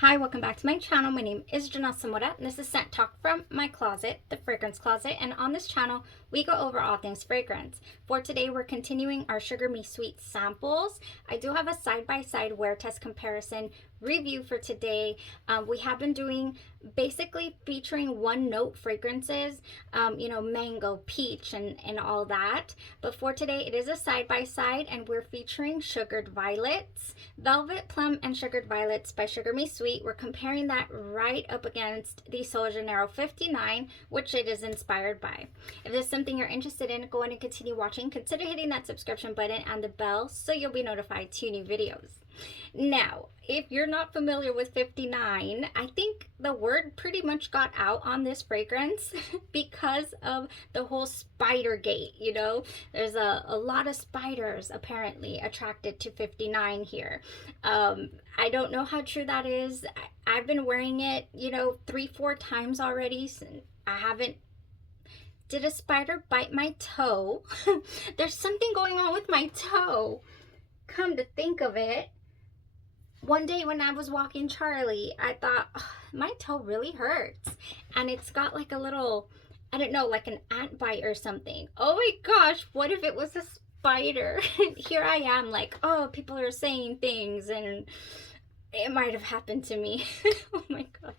Hi, welcome back to my channel. My name is Jeneiro, and this is Scent Talk from my closet, the fragrance closet. And on this channel, we go over all things fragrance. For today, we're continuing our Sugar Me Sweet samples. I do have a side-by-side wear test comparison review for today. We have been doing basically featuring one note fragrances, mango, peach, and all that. But for today, it is a side-by-side, and we're featuring Sugared Violets, Velvet, Plum, and Sugared Violets by Sugar Me Sweet. We're comparing that right up against the Jeneiro 59, which it is inspired by. If there's something you're interested in, go ahead and continue watching. Consider hitting that subscription button and the bell so you'll be notified to new videos. Now, if you're not familiar with 59, I think the word pretty much got out on this fragrance because of the whole spider gate. There's a lot of spiders apparently attracted to 59 here. I don't know how true that is. I've been wearing it, 3-4 times already. I haven't. Did a spider bite my toe? There's something going on with my toe. Come to think of it, one day when I was walking Charlie, I thought, oh, my toe really hurts. And it's got like a little, I don't know, like an ant bite or something. Oh my gosh, what if it was a spider? Here I am like, oh, people are saying things and it might have happened to me. Oh my gosh.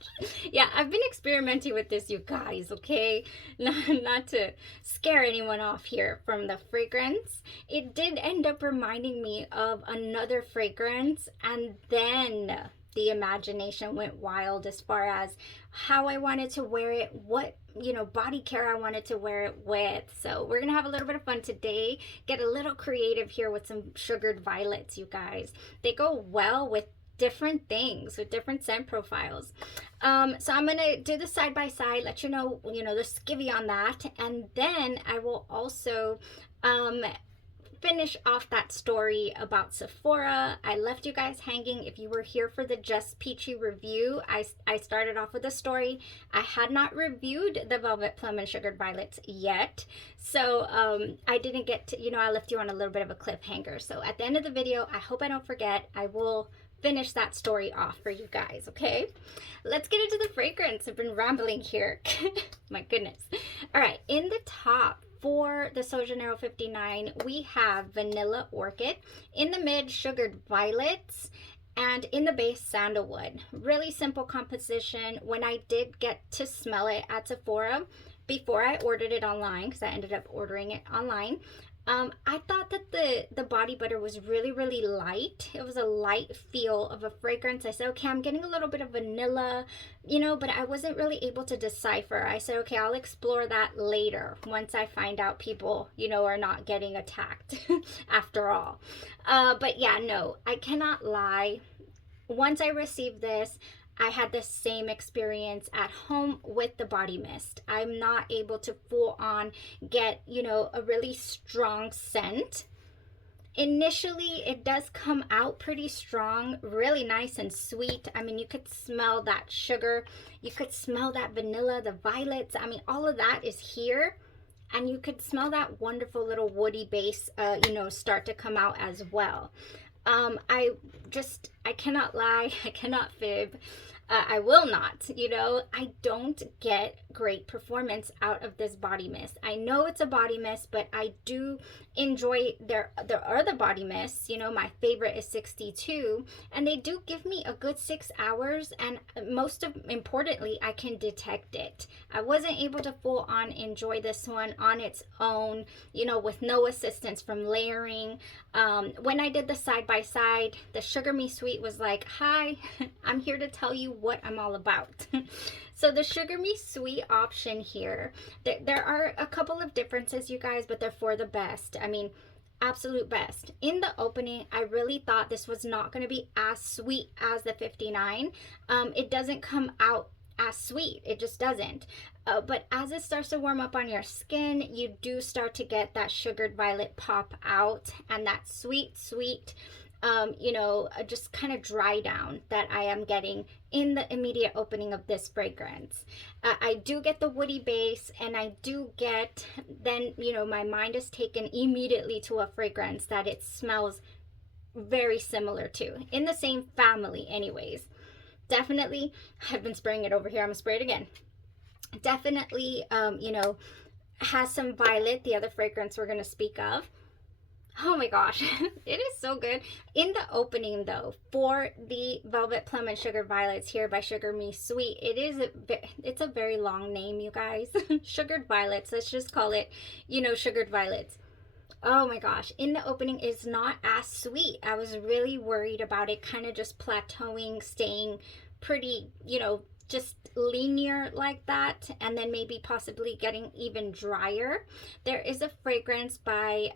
Yeah, I've been experimenting with this, you guys, okay? Not to scare anyone off here from the fragrance. It did end up reminding me of another fragrance, and then the imagination went wild as far as how I wanted to wear it, what body care I wanted to wear it with. So we're gonna have a little bit of fun today, get a little creative here with some Sugared Violets, you guys. They go well with different things, with different scent profiles. So I'm gonna do the side by side, let you know the skivvy on that, and then I will also finish off that story about Sephora. I left you guys hanging. If you were here for the Just Peachy review, I started off with a story. I had not reviewed the Velvet, Plum, and Sugared Violets yet, so I didn't get to, I left you on a little bit of a cliffhanger. So at the end of the video, I hope I don't forget, I will finish that story off for you guys, okay? Let's get into the fragrance. I've been rambling here. My goodness. All right, in the top for the Jeneiro 59, we have Vanilla Orchid. In the mid, Sugared Violets. And in the base, Sandalwood. Really simple composition. When I did get to smell it at Sephora, before I ordered it online, because I ended up ordering it online, I thought that the body butter was really, really light. It was a light feel of a fragrance. I said, okay, I'm getting a little bit of vanilla, but I wasn't really able to decipher. I said, okay, I'll explore that later once I find out people, are not getting attacked after all. But yeah, no, I cannot lie. Once I received this, I had the same experience at home with the body mist. I'm not able to full on get, a really strong scent. Initially, it does come out pretty strong, really nice and sweet. I mean, you could smell that sugar. You could smell that vanilla, the violets. I mean, all of that is here. And you could smell that wonderful little woody base, start to come out as well. I cannot lie, I cannot fib. I will not, I don't get great performance out of this body mist. I know it's a body mist, but I do enjoy their other body mists. My favorite is 62, and they do give me a good 6 hours, and importantly, I can detect it. I wasn't able to full on enjoy this one on its own, with no assistance from layering. When I did the side by side, the Sugar Me Sweet was like, hi, I'm here to tell you what I'm all about. So the Sugar Me Sweet option here, there are a couple of differences, you guys, but they're for the best. I mean, absolute best. In the opening, I really thought this was not going to be as sweet as the 59. It doesn't come out as sweet. It just doesn't. But as it starts to warm up on your skin, you do start to get that Sugared Violet pop out, and that sweet, just kind of dry down that I am getting in the immediate opening of this fragrance. I do get the woody base, and I do get, then, my mind is taken immediately to a fragrance that it smells very similar to, in the same family anyways. Definitely, I've been spraying it over here. I'm gonna spray it again. Definitely, you know, has some violet, the other fragrance we're gonna speak of. Oh my gosh, it is so good. In the opening though, for the Velvet Plum and Sugar Violets here by Sugar Me Sweet, it's a very long name, you guys. Sugared Violets, let's just call it, you know, Sugared Violets. Oh my gosh, in the opening is not as sweet. I was really worried about it kind of just plateauing, staying pretty, you know, just linear like that, and then maybe possibly getting even drier. There is a fragrance by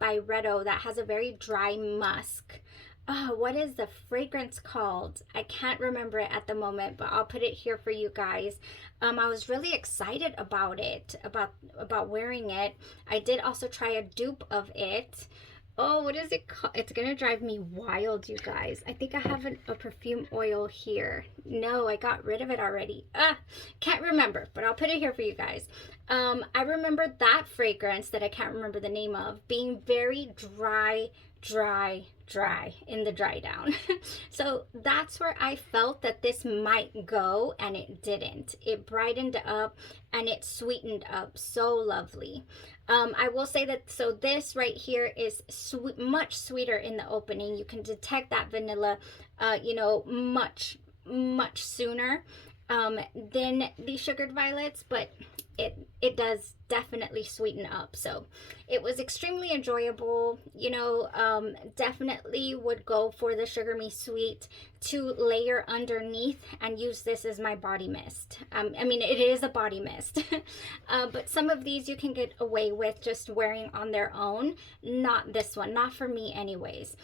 Redo that has a very dry musk. Oh, what is the fragrance called? I can't remember it at the moment, but I'll put it here for you guys. I was really excited about it, about wearing it. I did also try a dupe of it. Oh, what is it called? It's gonna drive me wild, you guys. I think I have a perfume oil here. No, I got rid of it already. Can't remember, but I'll put it here for you guys. I remember that fragrance that I can't remember the name of being very dry in the dry down. So that's where I felt that this might go, and it didn't. It brightened up and it sweetened up so lovely. I will say that, so this right here is much sweeter in the opening. You can detect that vanilla, you know, much sooner than the Sugared Violets, but it does definitely sweeten up. So it was extremely enjoyable, you know. Definitely would go for the Sugar Me Sweet to layer underneath and use this as my body mist. I mean, it is a body mist. But some of these you can get away with just wearing on their own. Not this one, not for me anyways.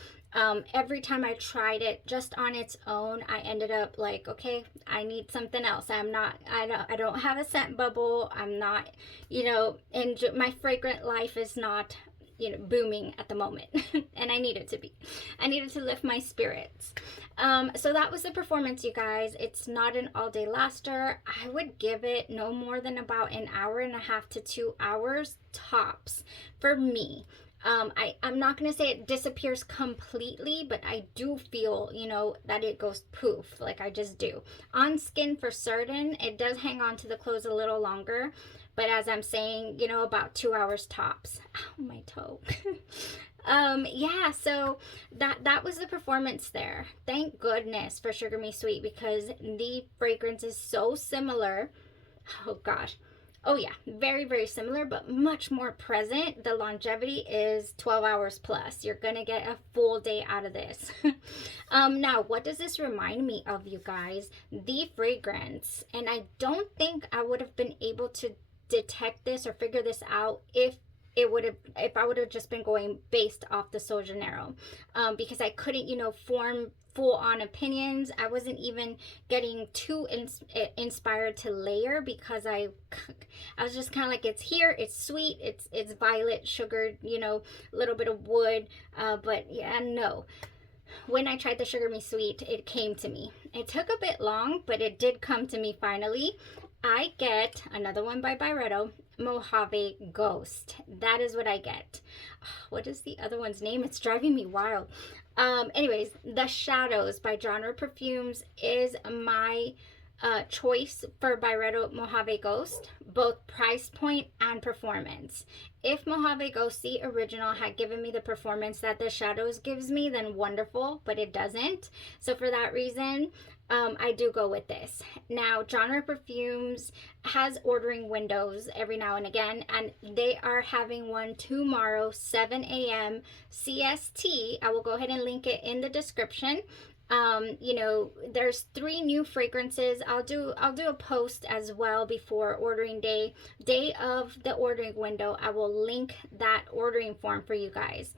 Every time I tried it just on its own, I ended up like, okay, I need something else. I don't have a scent bubble. I'm not, you know, and my fragrant life is not, you know, booming at the moment. And I need it to be. I needed to lift my spirits. So that was the performance, you guys. It's not an all-day laster. I would give it no more than about an hour and a half to 2 hours tops for me. I'm not going to say it disappears completely, but I do feel, you know, that it goes poof, like I just do. On skin for certain, it does hang on to the clothes a little longer, but as I'm saying, you know, about 2 hours tops. Ow, my toe. Yeah, so that was the performance there. Thank goodness for Sugar Me Sweet, because the fragrance is so similar. Oh gosh. Oh yeah, very similar, but much more present. The longevity is 12 hours plus. You're gonna get a full day out of this. Now, what does this remind me of, you guys? The fragrance. And I don't think I would have been able to detect this or figure this out if I would have just been going based off the Sol Janeiro, because I couldn't, you know, form full-on opinions. I wasn't even getting too inspired to layer, because I was just kind of like, it's here, it's sweet, it's violet, sugared, you know, a little bit of wood, but yeah, no. When I tried the Sugar Me Sweet, it came to me. It took a bit long, but it did come to me finally. I get another one by Byredo, Mojave Ghost. That is what I get. What is the other one's name? It's driving me wild. Anyways, The Shadows by Genre Perfumes is my choice for Byredo Mojave Ghost, both price point and performance. If Mojave Ghost, the original, had given me the performance that The Shadows gives me, then wonderful, but it doesn't. So for that reason, I do go with this. Now, Genre Perfumes has ordering windows every now and again, and they are having one tomorrow, 7 a.m. CST. I will go ahead and link it in the description. You know, there's 3 new fragrances. I'll do a post as well before ordering day of the ordering window. I will link that ordering form for you guys.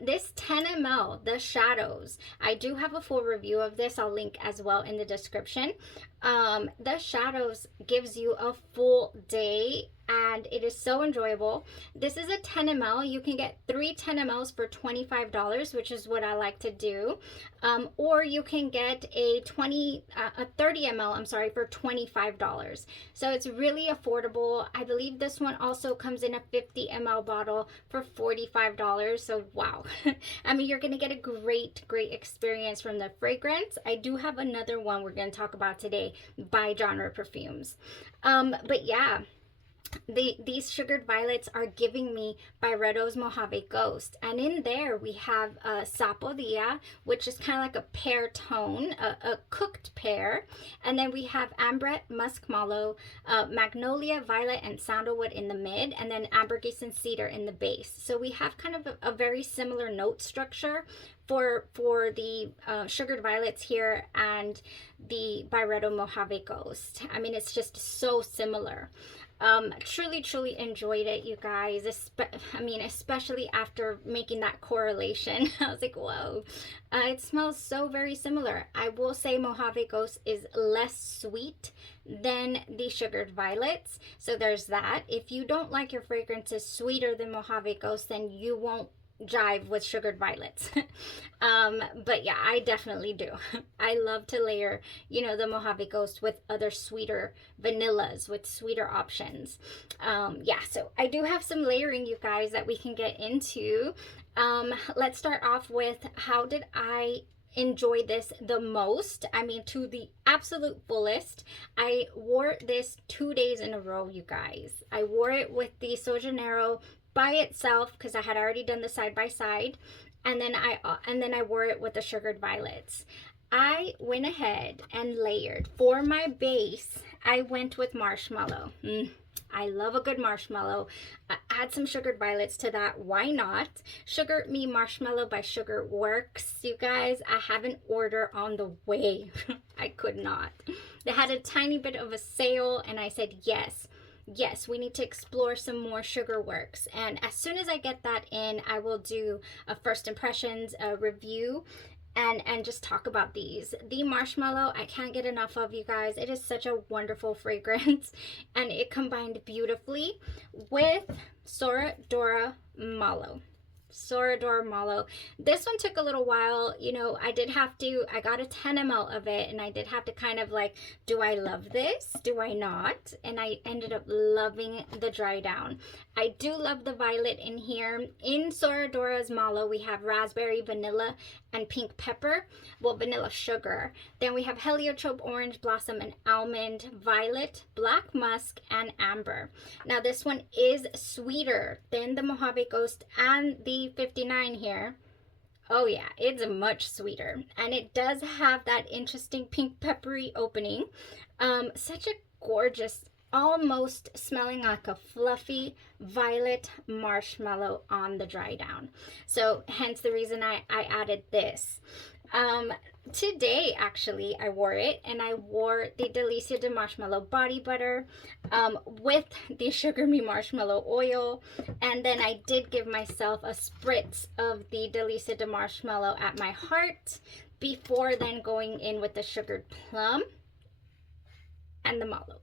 This 10 ml, The Shadows, I do have a full review of this. I'll link as well in the description. The Shadows gives you a full day and it is so enjoyable. This is a 10 ml. You can get 3 10 mls for $25, which is what I like to do. Or you can get a 30 ml, I'm sorry, for $25. So it's really affordable. I believe this one also comes in a 50 ml bottle for $45. So wow. I mean, you're going to get a great experience from the fragrance. I do have another one we're going to talk about today by genre perfumes. But yeah, these sugared violets are giving me Byretto's Mojave Ghost, and in there we have Sapodilla, which is kind of like a pear tone, a cooked pear, and then we have Ambret, Musk Mallow, Magnolia, Violet, and Sandalwood in the mid, and then Ambergris and Cedar in the base. So we have kind of a very similar note structure for the sugared violets here and the Byretto Mojave Ghost. I mean, it's just so similar. Truly enjoyed it, you guys. Especially after making that correlation. I was like, whoa, it smells so very similar. I will say Mojave Ghost is less sweet than the sugared violets, so there's that. If you don't like your fragrances sweeter than Mojave Ghost, then you won't jive with sugared violets. But yeah, I definitely do. I love to layer, the Mojave Ghost with other sweeter vanillas, with sweeter options. Yeah, so I do have some layering, you guys, that we can get into. Let's start off with, how did I enjoy this the most? I mean, to the absolute fullest. I wore this 2 days in a row, you guys. I wore it with the Jeneiro by itself because I had already done the side by side, and then I wore it with the sugared violets. I went ahead and layered for my base. I went with marshmallow. I love a good marshmallow. Add some sugared violets to that. Why not? Sugar Me Marshmallow by Sugar works, you guys. I have an order on the way. I could not. They had a tiny bit of a sale, and I said yes, we need to explore some more sugar works. And as soon as I get that in, I will do a first impressions review and just talk about these. The marshmallow, I can't get enough of, you guys. It is such a wonderful fragrance, and it combined beautifully with Sora, Dora, Mallow. Sora, Dora, Mallow. This one took a little while. I got a 10 ml of it, and I did have to kind of like, do I love this? Do I not? And I ended up loving the dry down. I do love the violet in here. In Sora, Dora's Mallow, we have raspberry, vanilla, and pink pepper. Well, vanilla sugar. Then we have heliotrope, orange blossom, and almond, violet, black musk, and amber. Now this one is sweeter than the Mojave Ghost and the 59 here. Oh yeah, it's much sweeter, and it does have that interesting pink peppery opening. Such a gorgeous, almost smelling like a fluffy violet marshmallow on the dry down. So hence the reason I added this. Today actually I wore it, and I wore the Delicia de Marshmallow body butter with the Sugar Me Marshmallow oil, and then I did give myself a spritz of the Delicia de Marshmallow at my heart before then going in with the sugared plum and the mallow.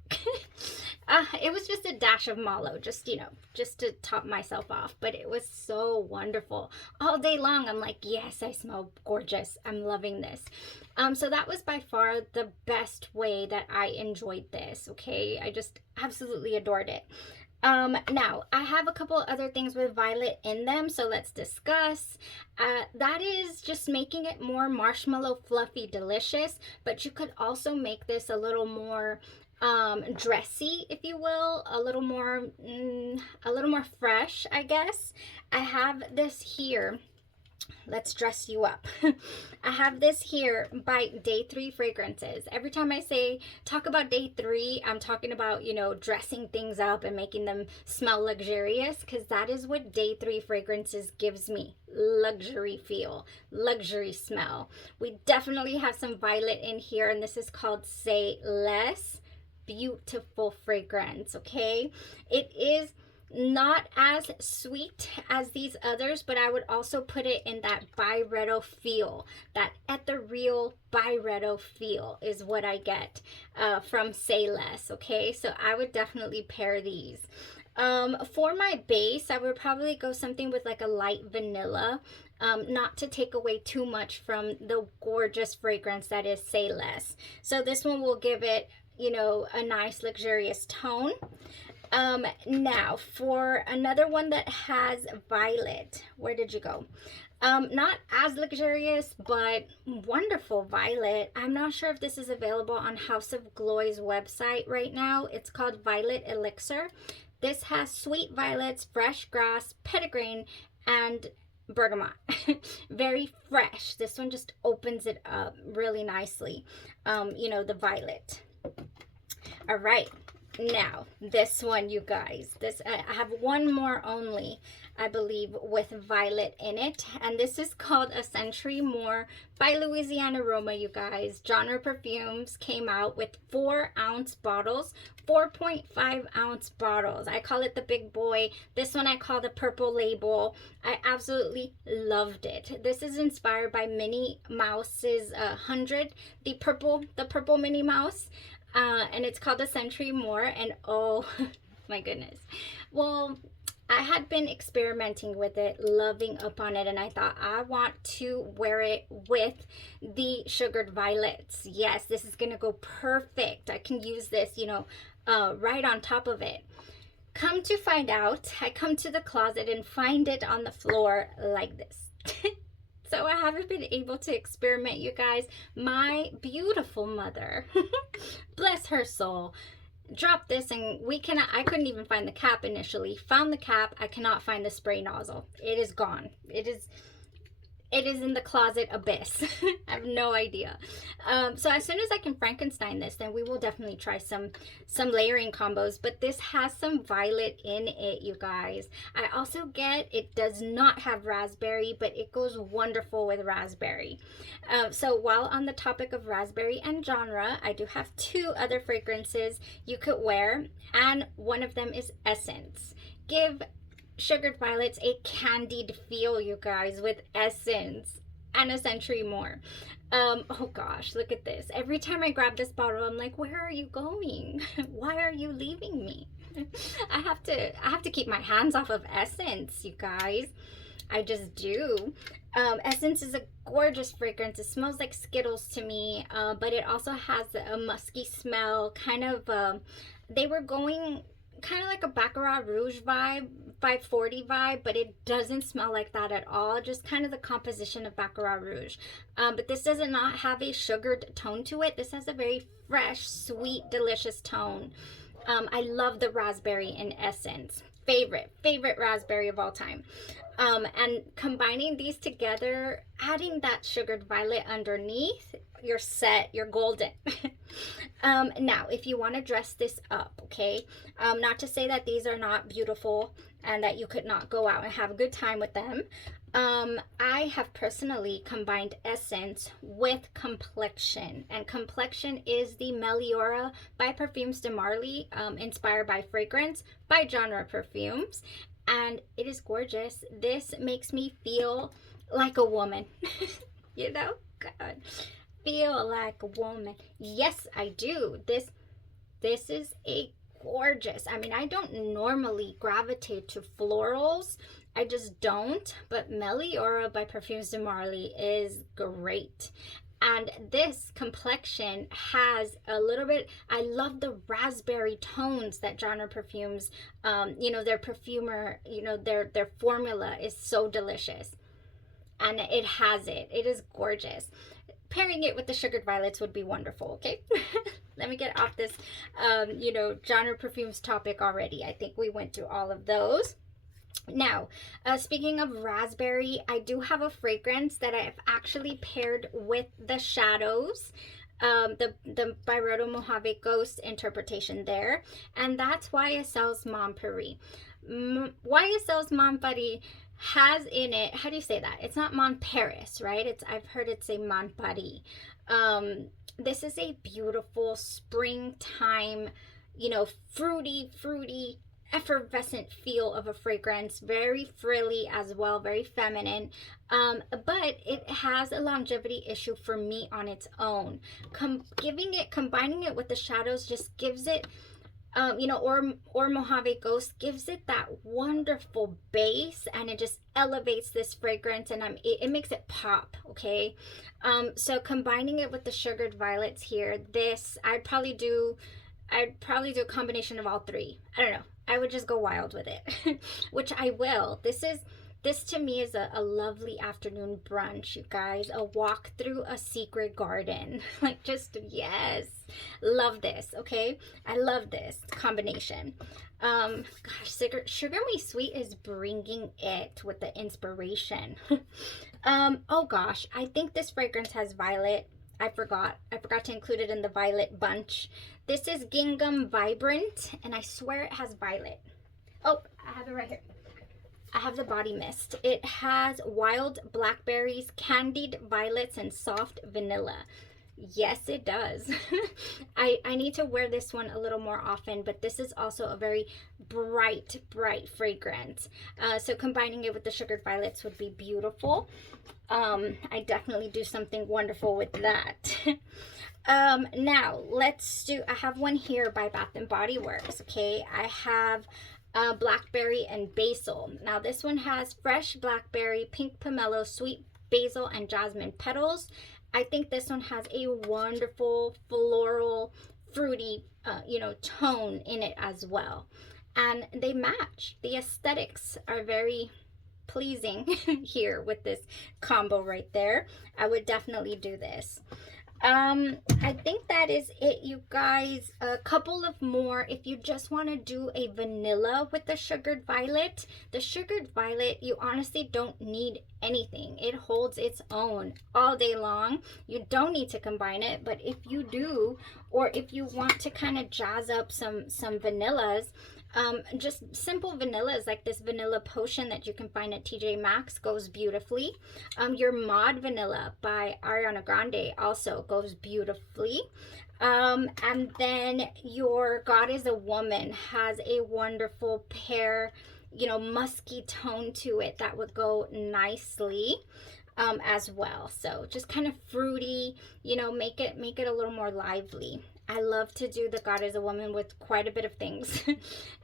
It was just a dash of mallow, just to top myself off, but it was so wonderful. All day long, I'm like, yes, I smell gorgeous. I'm loving this. So that was by far the best way that I enjoyed this, okay? I just absolutely adored it. Now, I have a couple other things with violet in them, so let's discuss. That is just making it more marshmallow fluffy delicious, but you could also make this a little more dressy, if you will, a little more fresh, I guess. I have this here. Let's dress you up. I have this here by Day 3 Fragrances. Every time I talk about Day 3, I'm talking about, dressing things up and making them smell luxurious, because that is what Day 3 Fragrances gives me. Luxury feel, luxury smell. We definitely have some violet in here, and this is called Say Less. Beautiful fragrance, okay? It is not as sweet as these others, but I would also put it in that Byretto feel. That ethereal Byretto feel is what I get from Say Less, okay? So I would definitely pair these. For my base, I would probably go something with like a light vanilla, not to take away too much from the gorgeous fragrance that is Say Less. So this one will give it, you know, a nice luxurious tone. Now for another one that has violet, where did you go? Not as luxurious, but wonderful violet. I'm not sure if this is available on House of Glory's website right now. It's called Violet Elixir. This has sweet violets, fresh grass, petitgrain, and bergamot. Very fresh. This one just opens it up really nicely. You know, the violet. All right. Now, this one, you guys, this I have one more only, I believe, with violet in it, and this is called A Century More by Louisiana Aroma, you guys. Genre Perfumes came out with 4-ounce bottles, 4.5-ounce bottles. I call it the big boy. This one I call the purple label. I absolutely loved it. This is inspired by Minnie Mouse's 100, the purple Minnie Mouse. And it's called A Century More, and oh my goodness. Well, I had been experimenting with it, loving up on it, and I thought I want to wear it with the sugared violets. Yes, this is gonna go perfect. I can use this, you know, right on top of it. Come to find out, I come to the closet and find it on the floor like this. So I haven't been able to experiment, you guys. My beautiful mother, bless her soul, dropped this, and I couldn't even find the cap initially. Found the cap, I cannot find the spray nozzle. It is gone. It is in the closet abyss. I have no idea. So as soon as I can Frankenstein this, then we will definitely try some layering combos. But this has some violet in it, you guys. I also get, it does not have raspberry, but it goes wonderful with raspberry. So while on the topic of raspberry and genre, I do have 2 other fragrances you could wear, and one of them is Essence. Give sugared violets a candied feel, you guys, with Essence and A Century More. Oh gosh, look at this. Every time I grab this bottle, I'm like, where are you going? Why are you leaving me? I have to keep my hands off of Essence, you guys. I just do. Essence is a gorgeous fragrance. It smells like Skittles to me, but it also has a musky smell, kind of, they were going kind of like a Baccarat Rouge vibe, 540 vibe, but it doesn't smell like that at all. Just kind of the composition of Baccarat Rouge. But this does not have a sugared tone to it. This has a very fresh, sweet, delicious tone. I love the raspberry in Essence. Favorite raspberry of all time. And combining these together, adding that sugared violet underneath, you're set, you're golden. Now, if you want to dress this up, okay, not to say that these are not beautiful and that you could not go out and have a good time with them. I have personally combined Essence with Complexion, and Complexion is the Meliora by Parfums de Marly, inspired by fragrance by Genre Perfumes, and it is gorgeous. This makes me feel like a woman. You know, God, feel like a woman. Yes, I do. This is a gorgeous. I mean, I don't normally gravitate to florals. I just don't. But Meliora by Parfums de Marly is great. And this Complexion has a little bit, I love the raspberry tones that Genre Perfumes, you know, their perfumer, you know, their formula is so delicious. And it has it. It is gorgeous. Pairing it with the sugared violets would be wonderful, okay? Let me get off this, you know, Genre Perfumes topic already. I think we went through all of those. Now, speaking of raspberry, I do have a fragrance that I've actually paired with the shadows, the Byredo Mojave Ghost interpretation there, and that's YSL's Mon Paris. YSL's Mon Paris has in it, how do you say that? It's not Mon Paris, right? I've heard it say Mon Paris. This is a beautiful springtime, you know, fruity, effervescent feel of a fragrance, very frilly as well, very feminine, but it has a longevity issue for me on its own. Combining it with the shadows just gives it you know, or Mojave Ghost gives it that wonderful base, and it just elevates this fragrance, and it makes it pop. Okay, so combining it with the sugared violets here, this I'd probably do a combination of all three. I don't know. I would just go wild with it, which I will. This to me is a lovely afternoon brunch, you guys. A walk through a secret garden. Like, just, yes. Love this, okay? I love this combination. Gosh, Sugar Me Sweet is bringing it with the inspiration. Oh gosh, I think this fragrance has violet. I forgot to include it in the violet bunch. This is Gingham Vibrant, and I swear it has violet. Oh, I have it right here. I have the body mist. It has wild blackberries, candied violets, and soft vanilla. Yes, it does. I need to wear this one a little more often, but this is also a very bright fragrance. So combining it with the sugared violets would be beautiful. I definitely do something wonderful with that. Now let's do, I have one here by Bath and Body Works. Okay, I have blackberry and basil. Now this one has fresh blackberry, pink pomelo, sweet basil, and jasmine petals. I think this one has a wonderful floral, fruity, you know, tone in it as well, and they match. The aesthetics are very pleasing here with this combo right there. I would definitely do this. I think that is it, you guys. A couple of more. If you just want to do a vanilla with the sugared violet, you honestly don't need anything. It holds its own all day long. You don't need to combine it, but if you do, or if you want to kind of jazz up some vanillas, just simple vanillas like this vanilla potion that you can find at TJ Maxx goes beautifully. Your Mod Vanilla by Ariana Grande also goes beautifully. And then your God is a Woman has a wonderful pear, you know, musky tone to it that would go nicely as well. So just kind of fruity, you know, make it a little more lively. I love to do the God is a Woman with quite a bit of things.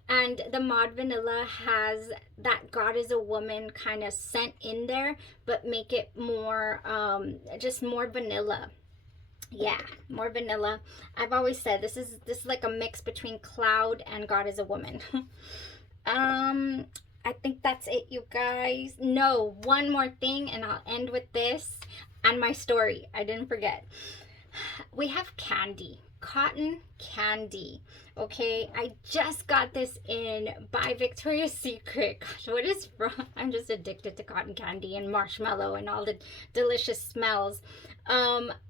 And the Mod Vanilla has that God is a Woman kind of scent in there, but make it more, just more vanilla. Yeah, more vanilla. I've always said this is like a mix between Cloud and God is a Woman. I think that's it, you guys. No, one more thing, and I'll end with this and my story. I didn't forget. We have candy. Cotton candy. Okay, I just got this in by Victoria's Secret. Gosh, what is wrong? I'm just addicted to cotton candy and marshmallow and all the delicious smells.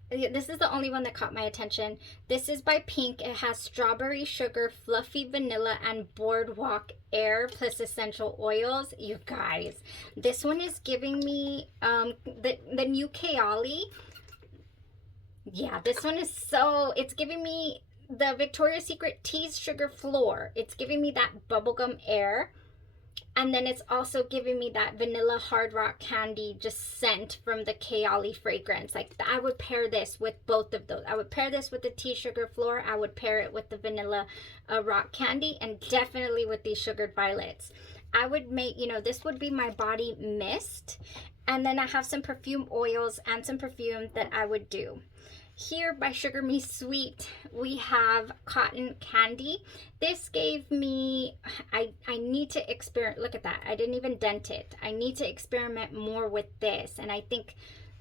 This is the only one that caught my attention. This is by Pink. It has strawberry sugar, fluffy vanilla, and boardwalk air plus essential oils. You guys, this one is giving me the new Kayali. Yeah, this one is it's giving me the Victoria's Secret Teased Sugar Floor. It's giving me that bubblegum air. And then it's also giving me that vanilla hard rock candy just scent from the Kayali fragrance. Like, I would pair this with both of those. I would pair this with the Tea Sugar Floor. I would pair it with the vanilla rock candy, and definitely with these sugared violets. I would make, you know, this would be my body mist. And then I have some perfume oils and some perfume that I would do. Here by Sugar Me Sweet, we have cotton candy. This gave me, I need to experiment. Look at that. I didn't even dent it. I need to experiment more with this. And I think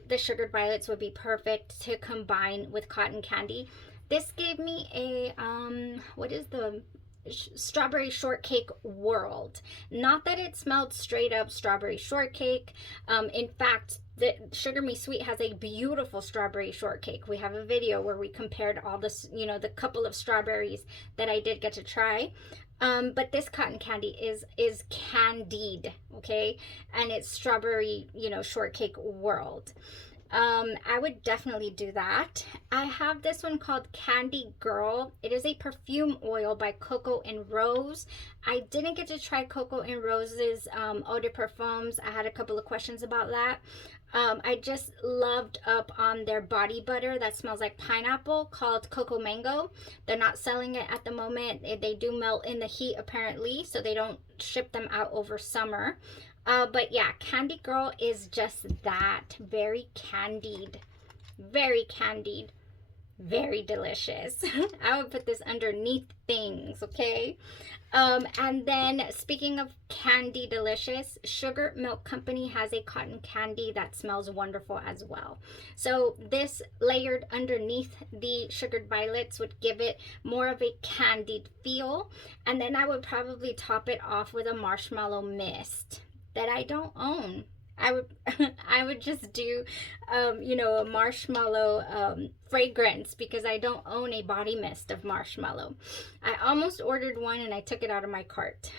the sugared violets would be perfect to combine with cotton candy. This gave me a, what is the strawberry shortcake world. Not that it smelled straight up strawberry shortcake. In fact, the Sugar Me Sweet has a beautiful strawberry shortcake. We have a video where we compared all this, you know, the couple of strawberries that I did get to try. But this cotton candy is candied, okay? And it's strawberry, you know, shortcake world. I would definitely do that. I have this one called Candy Girl. It is a perfume oil by Coco and Rose. I didn't get to try Coco and Rose's eau de parfums. I had a couple of questions about that. I just loved up on their body butter that smells like pineapple called Cocoa Mango. They're not selling it at the moment. They do melt in the heat apparently, so they don't ship them out over summer. But yeah, Candy Girl is just that. Very candied. Very candied. Very delicious. I would put this underneath things, okay? And then speaking of candy delicious, Sugar Milk Company has a cotton candy that smells wonderful as well. So this layered underneath the sugared violets would give it more of a candied feel. And then I would probably top it off with a marshmallow mist that I don't own. I would just do you know, a marshmallow fragrance because I don't own a body mist of marshmallow. I almost ordered one and I took it out of my cart.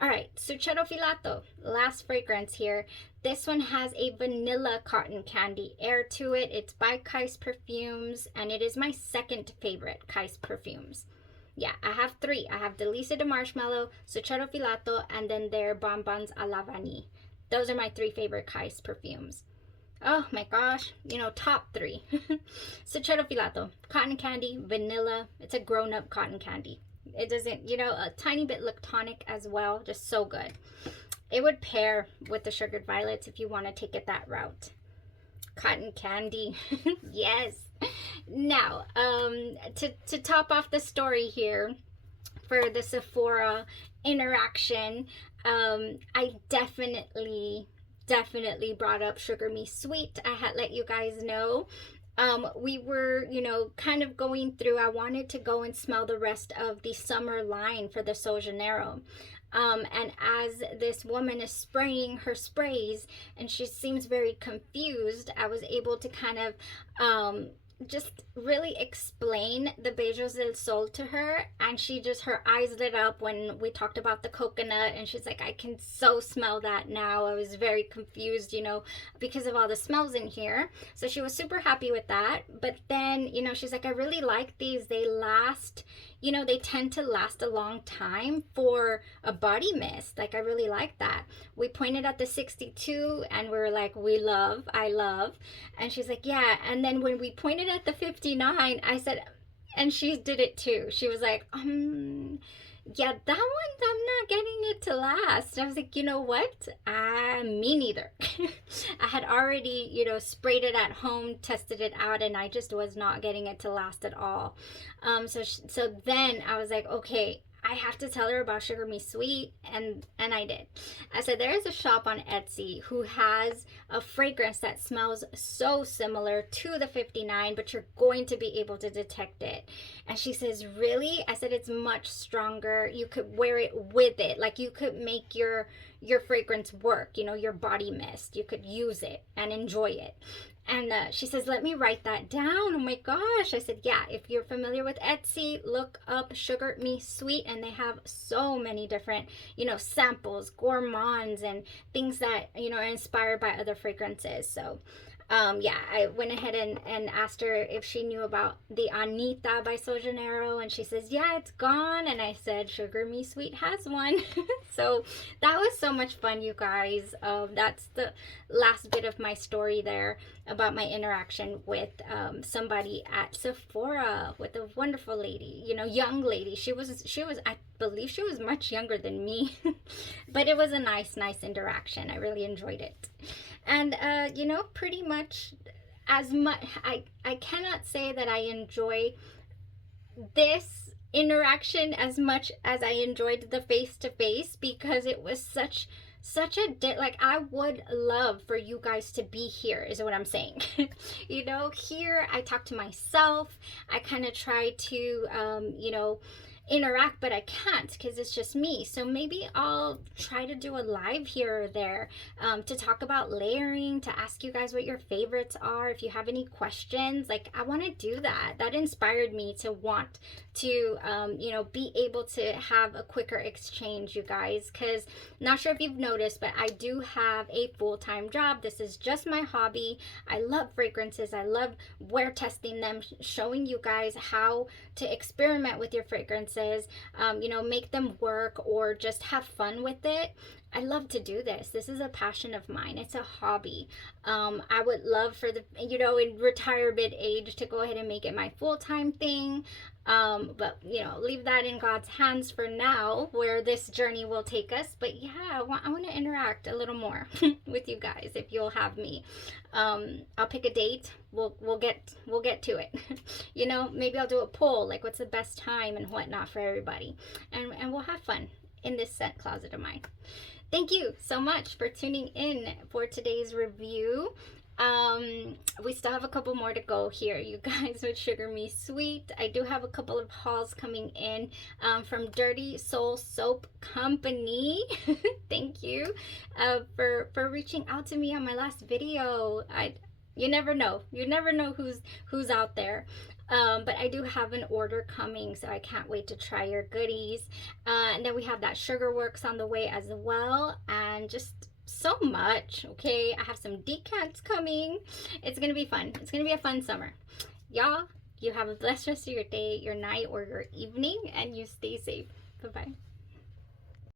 All right, Suchero Filato, last fragrance here. This one has a vanilla cotton candy air to it. It's by Kais Perfumes and it is my second favorite Kais Perfumes. Yeah, I have three. I have Delicia de Marshmallow, Suchero Filato, and then their Bonbons a la Vanille. Those are my three favorite Kais perfumes. Oh my gosh, you know, top three. Suchero Filato, cotton candy, vanilla. It's a grown-up cotton candy. It doesn't, you know, a tiny bit lactonic as well. Just so good. It would pair with the sugared violets if you want to take it that route. Cotton candy. Yes. Now, to top off the story here for the Sephora interaction, I definitely brought up Sugar Me Sweet. I had let you guys know. We were, you know, kind of going through, I wanted to go and smell the rest of the summer line for the Sol Janeiro. And as this woman is spraying her sprays and she seems very confused, I was able to kind of just really explain the Beijos del Sol to her, and she just, her eyes lit up when we talked about the coconut, and she's like, I can so smell that now. I was very confused, you know, because of all the smells in here. So she was super happy with that. But then, you know, she's like, I really like these. They last, you know, they tend to last a long time for a body mist. Like, I really like that. We pointed at the 62 and we were like, I love. And she's like, yeah. And then when we pointed at the 59, I said, and she did it too. She was like, yeah, that one, I'm not getting it to last. I was like, you know what? Me neither. I had already, you know, sprayed it at home, tested it out, and I just was not getting it to last at all. So then I was like, okay, I have to tell her about Sugar Me Sweet, and I did. I said, there is a shop on Etsy who has a fragrance that smells so similar to the 59, but you're going to be able to detect it. And she says, really? I said, it's much stronger. You could wear it with it. Like, you could make your fragrance work, you know, your body mist. You could use it and enjoy it. And she says, let me write that down. Oh my gosh. I said, yeah, if you're familiar with Etsy, look up Sugar Me Sweet. And they have so many different, you know, samples, gourmands, and things that, you know, are inspired by other fragrances. So, yeah, I went ahead and asked her if she knew about the Anita by Sol Janeiro, and she says, yeah, it's gone. And I said, Sugar Me Sweet has one. So that was so much fun, you guys. That's the last bit of my story there about my interaction with somebody at Sephora, with a wonderful lady, you know, young lady. She was I believe she was much younger than me. But it was a nice interaction. I really enjoyed it. And you know, pretty much as much, I cannot say that I enjoy this interaction as much as I enjoyed the face-to-face, because it was such a like, I would love for you guys to be here, is what I'm saying. You know, here I talk to myself. I kind of try to you know, interact, but I can't because it's just me. So maybe I'll try to do a live here or there to talk about layering, to ask you guys what your favorites are. If you have any questions, like, I want to do that. That inspired me to want to you know, be able to have a quicker exchange, you guys, because not sure if you've noticed, but I do have a full-time job. This is just my hobby. I love fragrances. I love wear testing them, showing you guys how to experiment with your fragrances, you know, make them work or just have fun with it. I love to do this. This is a passion of mine. It's a hobby. I would love for the, you know, in retirement age to go ahead and make it my full-time thing. But, you know, leave that in God's hands for now, where this journey will take us. But yeah, I want to interact a little more with you guys if you'll have me. I'll pick a date. We'll get to it. You know, maybe I'll do a poll, like what's the best time and whatnot for everybody. And we'll have fun in this scent closet of mine. Thank you so much for tuning in for today's review. We still have a couple more to go here, you guys, with Sugar Me Sweet. I do have a couple of hauls coming in from Dirty Soul Soap Company. Thank you for reaching out to me on my last video. You never know. You never know who's out there. But I do have an order coming, so I can't wait to try your goodies. And then we have that Sugar Works on the way as well, and just so much. Okay, I have some decants coming. It's gonna be fun. It's gonna be a fun summer. Y'all, you have a blessed rest of your day, your night, or your evening, and you stay safe. Bye-bye.